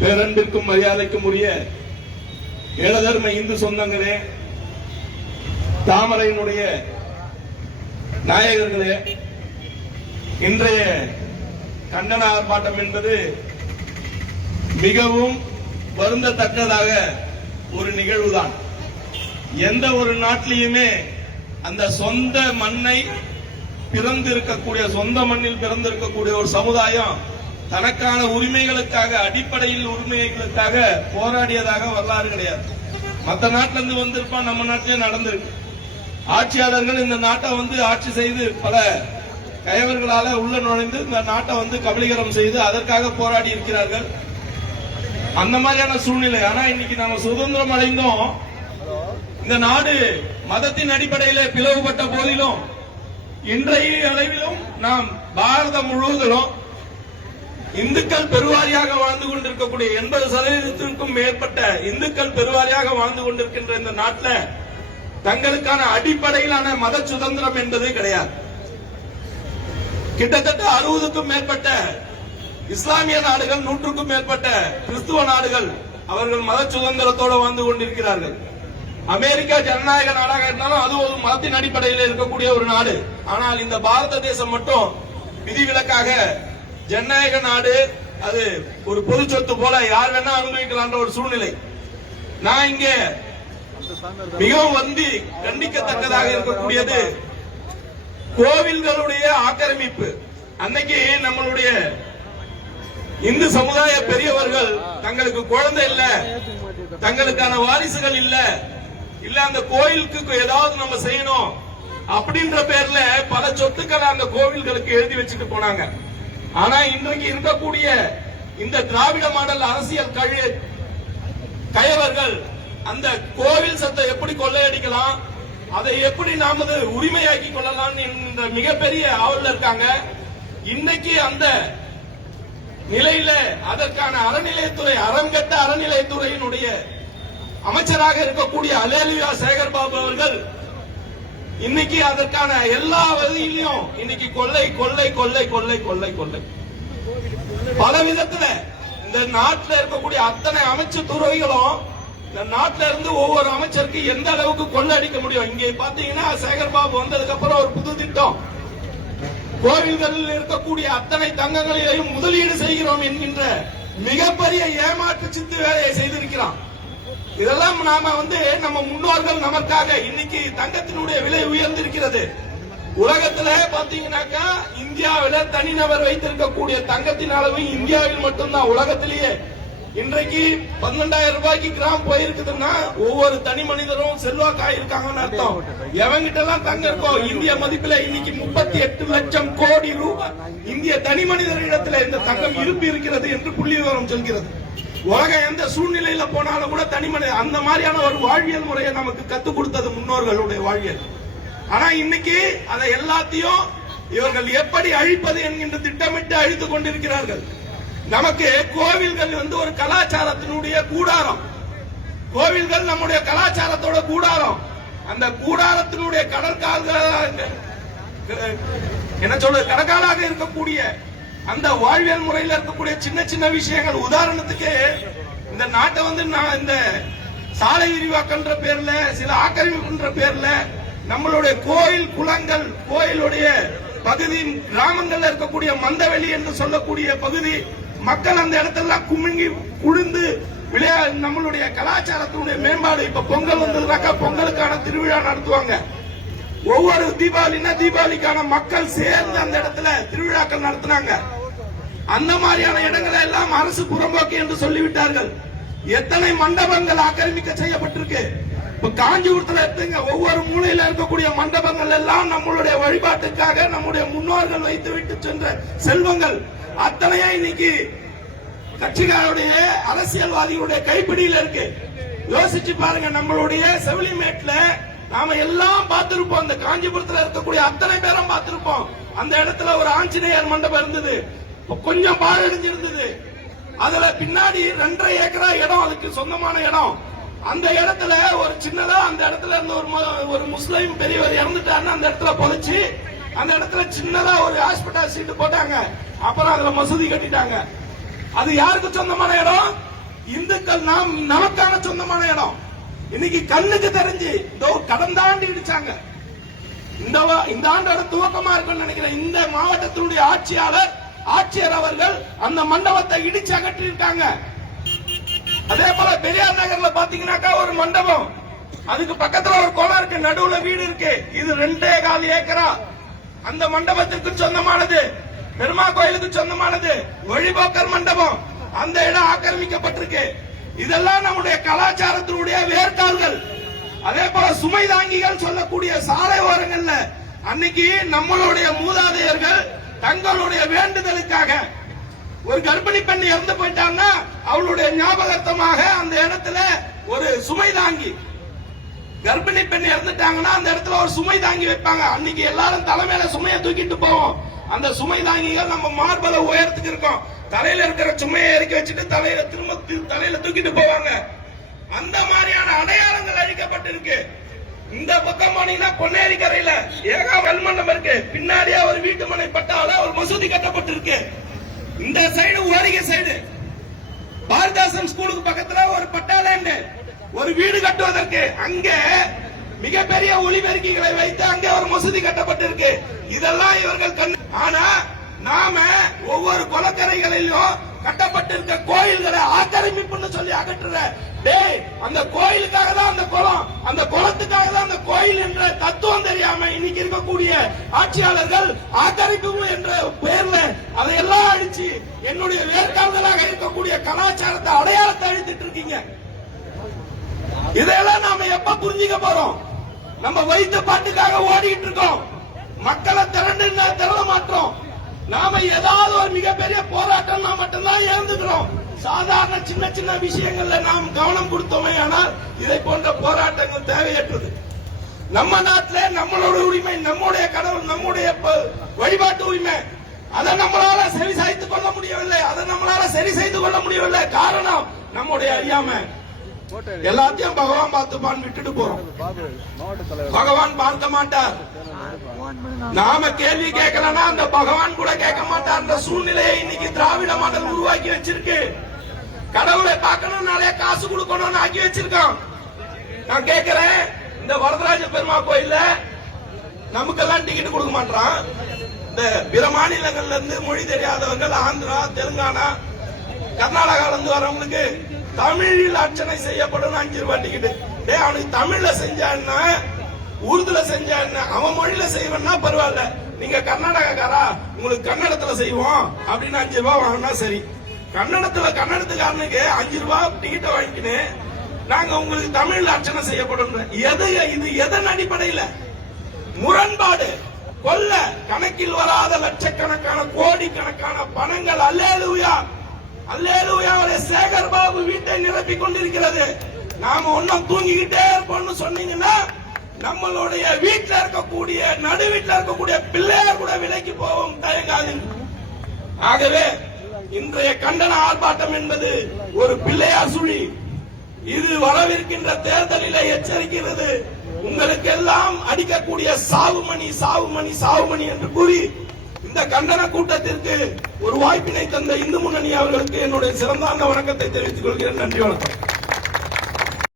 பேரன்பிற்கும் மரியாதைக்கும் உரிய ஏழதர்ம இந்து சொந்தங்களே, தாமரையினுடைய நாயகர்களே, இன்றைய கண்டன ஆர்ப்பாட்டம் என்பது மிகவும் வருந்தத்தக்கதாக ஒரு நிகழ்வுதான். எந்த ஒரு நாட்டிலையுமே அந்த சொந்த மண்ணை பிறந்திருக்கக்கூடிய, சொந்த மண்ணில் பிறந்திருக்கக்கூடிய ஒரு சமுதாயம் தனக்கான உரிமைகளுக்காக, அடிப்படையில் உரிமைகளுக்காக போராடியதாக வரலாறு கிடையாது. மற்ற நாட்டில இருந்து வந்திருப்பான், நம்ம நாட்டிலே நடந்திருக்கு. ஆட்சியாளர்கள் இந்த நாட்டை ஆட்சி செய்து பல கயவர்களால உள்ள நுழைந்து இந்த நாட்டை கபலீகரம் செய்து அதற்காக போராடி இருக்கிறார்கள். அந்த மாதிரியான சூழ்நிலை. ஆனா இன்னைக்கு நாம சுதந்திரம் அடைந்தோம். இந்த நாடு மதத்தின் அடிப்படையிலே பிளவுபட்ட போதிலும் இன்றைய அளவிலும் நாம் பாரதம் முழுவதிலும் இந்துக்கள் பெருவாரியாக வாழ்ந்து கொண்டிருக்கக்கூடிய 80% மேற்பட்ட இந்துக்கள் பெருவாரியாக வாழ்ந்து கொண்டிருக்கின்ற இந்த நாட்டில் தங்களுக்கான அடிப்படையிலான மத சுதந்திரம் என்பது கிடையாது. கிட்டத்தட்ட 60க்கும் மேற்பட்ட இஸ்லாமிய நாடுகள், 100க்கும் மேற்பட்ட கிறிஸ்துவ நாடுகள் அவர்கள் மத சுதந்திரத்தோடு வாழ்ந்து கொண்டிருக்கிறார்கள். அமெரிக்கா ஜனநாயக நாடாக இருந்தாலும் அது ஒரு மதத்தின் அடிப்படையில் இருக்கக்கூடிய ஒரு நாடு. ஆனால் இந்த பாரத தேசம் மட்டும் விதிவிலக்காக ஜனநாயக நாடு, அது ஒரு பொது சொத்து போல யார் வேணா அனுபவிக்கலாம் ஒரு சூழ்நிலை. நான் இங்கே மிகவும் கண்டிக்கத்தக்கதாக இருக்கக்கூடியது கோவில்களுடைய ஆக்கிரமிப்பு. அன்னைக்கு நம்மளுடைய இந்து சமுதாய பெரியவர்கள் தங்களுக்கு குழந்தை இல்ல, தங்களுக்கான வாரிசுகள் இல்ல, அந்த கோயிலுக்கு ஏதாவது நம்ம செய்யணும் அப்படின்ற பேர்ல பல சொத்துக்களை அந்த கோவில்களுக்கு எழுதி வச்சுட்டு போனாங்க. ஆனா இன்றைக்கு இருக்கக்கூடிய இந்த திராவிட மாடல் அரசியல் கயவர்கள் அந்த கோவில் சொத்தை எப்படி கொள்ளையடிக்கலாம், அதை எப்படி நாம உரிமையாக்கி கொள்ளலாம் என்ற மிகப்பெரிய ஆவல்ல இருக்காங்க. இன்னைக்கு அந்த நிலையில அதற்கான அறநிலையத்துறை, அறங்கட்ட அறநிலையத்துறையினுடைய அமைச்சராக இருக்கக்கூடிய அலேலியா சேகர் பாபு அவர்கள் இன்னைக்கு அதற்கான எல்லா வழியிலையும் இன்னைக்கு கொள்ளை கொள்ளை கொள்ளை கொள்ளை கொள்ளை கொள்ளை பல விதத்துல இந்த நாட்டில் இருக்கக்கூடிய அத்தனை அமைச்சர் துறைகளும் இந்த நாட்டில இருந்து ஒவ்வொரு அமைச்சருக்கு எந்த அளவுக்கு கொள்ளை அடிக்க முடியும். இங்கே பாத்தீங்கன்னா சேகர் பாபு வந்ததுக்கு அப்புறம் ஒரு புது திட்டம், கோவில்களில் இருக்கக்கூடிய அத்தனை தங்கங்களையும் முதலீடு செய்கிறோம் என்கின்ற மிகப்பெரிய ஏமாற்று சித்து வேலையை செய்திருக்கிறான். இதெல்லாம் நாம நம்ம முன்னோர்கள் நமக்காக. இன்னைக்கு தங்கத்தினுடைய விலை உயர்ந்திருக்கிறது. உலகத்துல பாத்தீங்கன்னாக்கா இந்தியாவில தனிநபர் வைத்திருக்கக்கூடிய தங்கத்தின் அளவு இந்தியாவில் மட்டும்தான். உலகத்திலேயே இன்றைக்கு 12,000 ரூபாய்க்கு கிராம் போயிருக்குதுன்னா ஒவ்வொரு தனி மனிதரும் செல்வாக்காய் இருக்காங்கன்னு அர்த்தம். எவங்கிட்ட எல்லாம் தங்க இருக்கோ இந்திய மதிப்பில இன்னைக்கு 38 லட்சம் கோடி ரூபாய் இந்திய தனி மனிதரிடத்துல இந்த தங்கம் இருப்பு இருக்கிறது என்று புள்ளி விவரம் சொல்கிறது. உலகம் எந்த சூழ்நிலையில போனாலும் கூட தனிமனித அந்த மாதிரியான ஒரு வாழ்வியல் முறையை நமக்கு கத்துக் கொடுத்தது முன்னோர்களுடைய வாழ்வியல். ஆனா இன்னைக்கு அதை எல்லாத்தையும் இவர்கள் எப்படி அழிப்பது என்கின்ற திட்டமிட்டு அழித்துக் கொண்டிருக்கிறார்கள். நமக்கு கோவில்கள் ஒரு கலாச்சாரத்தினுடைய கூடாரம். கோவில்கள் நம்முடைய கலாச்சாரத்தோட கூடாரம். அந்த கூடாரத்தினுடைய கடற்காலாக இருக்கக்கூடிய அந்த வாழ்வியல் முறையில் இருக்கக்கூடிய சின்ன சின்ன விஷயங்கள். உதாரணத்துக்கு இந்த நாட்டை இந்த சாலை விரிவாக்கன்ற பேர்ல, சில ஆக்கிரமிப்புன்ற பேர்ல நம்மளுடைய கோயில் குளங்கள், கோயிலுடைய பகுதி, கிராமங்கள்ல இருக்கக்கூடிய மந்தவெளி என்று சொல்லக்கூடிய பகுதி மக்கள் அந்த இடத்துல குமிங்கி குழுந்து நம்மளுடைய கலாச்சாரத்தினுடைய மேம்பாடு. இப்ப பொங்கல் வந்ததுனாக்கா பொங்கலுக்கான திருவிழா நடத்துவாங்க. ஒவ்வொரு தீபாவளிக்கான மக்கள் சேர்ந்து அந்த இடத்துல திருவிழாக்கள் நடத்தினாங்க. அந்த மாதிரியான இடங்களை எல்லாம் அரசு புறம்போக்கு என்று சொல்லிவிட்டார்கள். எத்தனை மண்டபங்கள் ஆக்கிரமிக்க செய்யப்பட்டிருக்கு. இப்ப காஞ்சிபுரத்துல எடுத்துங்க, ஒவ்வொரு மூலையில இருக்கக்கூடிய மண்டபங்கள் எல்லாம் நம்மளுடைய வழிபாட்டுக்காக நம்முடைய முன்னோர்கள் வைத்து விட்டு சென்ற செல்வங்கள் அத்தனையா இன்னைக்கு கட்சிகளுடைய அரசியல்வாதிகளுடைய கைப்பிடியில் இருக்கு. யோசிச்சு பாருங்க. நம்மளுடைய செவிலிமேட்ல நாம எல்லாம் பார்த்திருப்போம். அந்த காஞ்சிபுரத்துல இருக்கக்கூடிய அத்தனை பேரும் பார்த்திருப்போம். அந்த இடத்துல ஒரு ஆஞ்சநேயர் மண்டபம் இருந்தது, கொஞ்சம் பாழடைஞ்சிருந்தது. அதுல பின்னாடி 2.5 ஏக்கரா இடம், அதுக்கு சொந்தமான இடம். அந்த இடத்துல ஒரு சின்னதா அந்த இடத்துல இருந்து ஒரு முஸ்லிம் பெரியவர் இறந்துட்டாருன்னு அந்த இடத்துல புதைச்சு அந்த இடத்துல சின்னதா ஒரு ஹாஸ்பிட்டல் சீட்டு போட்டாங்க. அப்புறம் அதுல மசூதி கட்டிட்டாங்க. அது யாருக்கு சொந்தமான இடம்? இந்துக்கள் நாம் நமக்கான சொந்தமான இடம். இன்னைக்கு கண்ணுக்கு தெரிஞ்சு கடந்த ஆண்டு இடிச்சாங்க. இந்த ஆண்டோட துவக்கமா இருக்குன்னு நினைக்கிறேன். இந்த மாவட்டத்தினுடைய ஆட்சியர் அவர்கள் அந்த மண்டபத்தை இடிச்சு அகற்றி இருக்காங்க. அதே போல பெரியார் நகர்ல பாத்தீங்கன்னாக்கா ஒரு மண்டபம், அதுக்கு பக்கத்துல ஒரு குளம் இருக்கு, நடுவுல வீடு இருக்கு. இது 2.25 ஏக்கரா அந்த மண்டபத்திற்கு சொந்தமானது, பெருமா கோயிலுக்கு சொந்தமானது. வழிபோக்கர் மண்டபம், அந்த இடம் ஆக்கிரமிக்கப்பட்டிருக்கு. இதெல்லாம் நம்முடைய கலாச்சாரத்தினுடைய வேர்க்கால்கள். அதே போல சுமை தாங்கிகள் சொல்லக்கூடிய சாலை ஓரங்கள்ல அன்னைக்கு நம்மளுடைய மூதாதையர்கள் தங்களுடைய வேண்டுதலுக்காக ஒரு கர்ப்பிணி பெண் இறந்து போயிட்டாங்கன்னா அவளுடைய ஞாபகார்த்தமாக அந்த இடத்துல ஒரு சுமை தாங்கி, கர்ப்பிணி பெண் இறந்துட்டாங்கன்னா அந்த இடத்துல ஒரு சுமை தாங்கி வைப்பாங்க. அன்னைக்கு எல்லாரும் தலைமையில சுமையை தூக்கிட்டு போவோம். அந்த சுமை தாங்கிகள் நம்ம மார்பல உயரத்துக்கு இருக்கும். தலையில இருக்கிற சுமையை இறக்கி வச்சுட்டு தலையில தூக்கிட்டு போவாங்க. அந்த மாதிரியான அடையாளங்கள் அழிக்கப்பட்டிருக்கு. இந்த பக்கம் போனீங்கன்னா பொன்னேரி கரையில ஏகா கல்மண்டம் இருக்கு, பின்னாடியே ஒரு வீட்டு மனை பட்டால ஒரு மசூதி கட்டப்பட்டிருக்கு. இந்த சைடு ஓரிகை சைடு பாரதாசன் ஸ்கூலுக்கு பக்கத்துல ஒரு பட்டாலேண்டு ஒரு வீடு கட்டுவதற்கு அங்கே மிகப்பெரிய ஒளிபெருக்கிகளை வைத்து அங்கே ஒரு மசூதி கட்டப்பட்டிருக்கு. இதெல்லாம் இவர்கள் ஆனா நாம ஒவ்வொரு குளக்கரைகளிலும் கட்டப்பட்டிருக்க கோயில்களை ஆக்கிரமிப்புன்னு சொல்லி அகற்றுற. அந்த கோயிலுக்காக தான் அந்த குளம், அந்த குளத்துக்காக தான் அந்த கோயில் என்ற தத்துவம் தெரியாம இன்னைக்கு இருக்கக்கூடிய ஆட்சியாளர்கள் ஆக்கிரமிப்பு என்ற பெயர்ல அதையெல்லாம் அழிச்சு என்னுடைய வேர்க்கால்களாக இருக்கக்கூடிய கலாச்சாரத்தை அடையாளத்தை அழித்துட்டு இருக்கீங்க. இதெல்லாம் நாம எப்ப புரிஞ்சுக்க போறோம்? நம்ம வைத்த பாட்டுக்காக ஓடிட்டு இருக்கோம். மக்களை திரள மாட்டோம். நாம ஏதாவது ஒரு மிகப்பெரிய போராட்டம் மட்டும்தான் இழந்துக்கிறோம். சாதாரண சின்ன சின்ன விஷயங்கள்ல நாம் கவனம் கொடுத்தோமே ஆனால் இதை போன்ற போராட்டங்கள் தேவையற்றது. நம்ம நாட்டில் நம்மளோட உரிமை, நம்முடைய கடவுள், நம்முடைய வழிபாட்டு உரிமை, அதை நம்மளால சரி செய்து கொள்ள முடியவில்லை. காரணம் நம்முடைய அறியாமை. எல்லாத்தையும் பகவான் பார்த்துப்பான் விட்டுட்டு போறோம். பகவான் பார்க்க மாட்டார். நாம கேள்வி கேட்கலன்னா அந்த பகவான் கூட கேட்க மாட்டார். அந்த சூழ்நிலையை இன்னைக்கு திராவிட மாடல் உருவாக்கி வச்சிருக்கு. கடவுளை பார்க்கணும்னாலே காசு கொடுக்கணும்னு ஆக்கி வச்சிருக்கான். நான் கேட்கிறேன், இந்த வரதராஜ பெருமா கோயில்ல நமக்கெல்லாம் டிக்கெட் கொடுக்க மாட்டான். இந்த பிற மாநிலங்கள்ல இருந்து மொழி தெரியாதவங்க, ஆந்திரா, தெலுங்கானா, கர்நாடகால இருந்து வரவங்களுக்கு தமிழில் அர்ச்சனை செய்யப்படும் 5 ரூபாய் டிக்கெட். அவனுக்கு தமிழ்ல செஞ்சான்னா, உருதுல செஞ்சான்னா, அவன் மொழியில செய்வா பரவாயில்ல. நீங்க கர்நாடகாரா, உங்களுக்கு கன்னடத்துல செய்வோம் அப்படின்னு 5 ரூபாய் வாங்கினா சரி. கன்னடத்துக்காரனுக்கு 5 ரூபாய் டிக்கெட்டை வாங்கிக்கின்னு நாங்க உங்களுக்கு தமிழ்ல அர்ச்சனை செய்யப்படும். இது எதன் அடிப்படையில முரண்பாடு? கொல்ல கணக்கில் வராத லட்சக்கணக்கான கோடிக்கணக்கான பணங்கள் அல்லேலூயா அல்லேலூயாவுடைய சேகர் பாபு வீட்டை நிரப்பிக் கொண்டிருக்கிறது. நாம ஒன்னும் தூங்கிக்கிட்டே இருப்போம்னு சொன்னீங்கன்னா நம்மளுடைய வீட்டில் இருக்கக்கூடிய நடு வீட்டில் இருக்கக்கூடிய பிள்ளையர் கூட விலைக்கு போவோம், தயங்காது. ஆகவே இன்றைய கண்டன ஆர்ப்பாட்டம் என்பது ஒரு பிள்ளையார் சுழி. இது வரவிருக்கின்ற தேர்தலில் எச்சரிக்கிறது. உங்களுக்கு எல்லாம் அடிக்கக்கூடிய சாவுமணி என்று கூறி இந்த கண்டன கூட்டத்திற்கு ஒரு வாய்ப்பினை தந்த இந்து முன்னணி அவர்களுக்கு என்னுடைய சிறந்தார்ந்த வணக்கத்தை தெரிவித்துக் கொள்கிறேன். நன்றி, வணக்கம்.